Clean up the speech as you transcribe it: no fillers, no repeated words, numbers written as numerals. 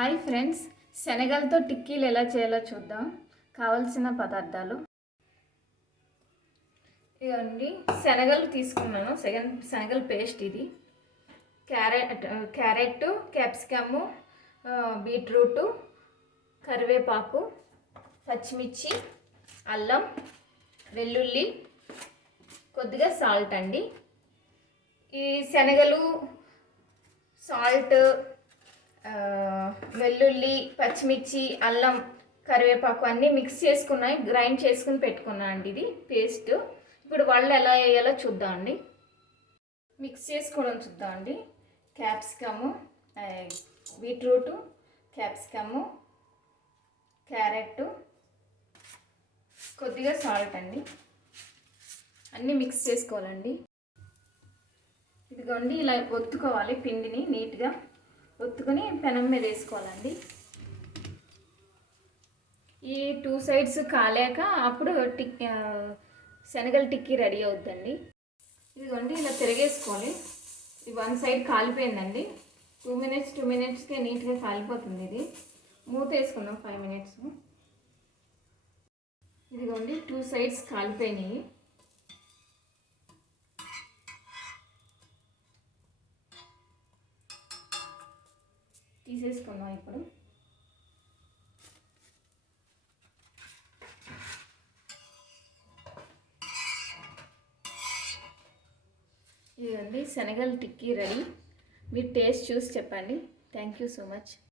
Hi friends, శనగలతో టిక్కీలు ఎలా చేయాలో చూద్దాం. కావలసిన పదార్థాలు ఇవ్వండి. శనగలు తీసుకున్నాను, శనగల పేస్ట్ ఇది. క్యారెట్, క్యాప్సికము, బీట్రూటు, కరివేపాకు, పచ్చిమిర్చి, అల్లం, వెల్లుల్లి, కొద్దిగా సాల్ట్ అండి. ఈ శనగలు, సాల్ట్, వెల్లుల్లి, పచ్చిమిర్చి, అల్లం, కరివేపాకు అన్నీ మిక్స్ చేసుకున్నాయి, గ్రైండ్ చేసుకుని పెట్టుకున్నా అండి. ఇది పేస్ట్. ఇప్పుడు వాళ్ళు ఎలా వేయాలో చూద్దాం అండి. మిక్స్ చేసుకోవడం చూద్దాం అండి. క్యాప్సికము, బీట్రూటు, క్యాప్సికము, క్యారెట్, కొద్దిగా సాల్ట్ అండి. అన్నీ మిక్స్ చేసుకోవాలండి. ఇదిగోండి, ఇలా ఒత్తుకోవాలి. పిండిని నీట్గా ఒత్తుకొని పెనం మీద వేసుకోవాలండి. ఈ 2 సైడ్స్ కాలేక అప్పుడు శనగల టిక్కీ రెడీ అవుద్దండి. ఇదిగోండి, ఇలా తిరగేసుకోవాలి. ఇది 1 సైడ్ కాలిపోయిందండి. 2 మినిట్స్కే నీట్గా కాలిపోతుంది. ఇది మూత వేసుకుందాం 5 మినిట్స్. ఇదిగోండి, 2 సైడ్స్ కాలిపోయినాయి. తీసేసుకుందాం ఇప్పుడు. ఇదండి శనగల టిక్కీ రెడీ. మీరు టేస్ట్ చూసి చెప్పండి. Thank you so much.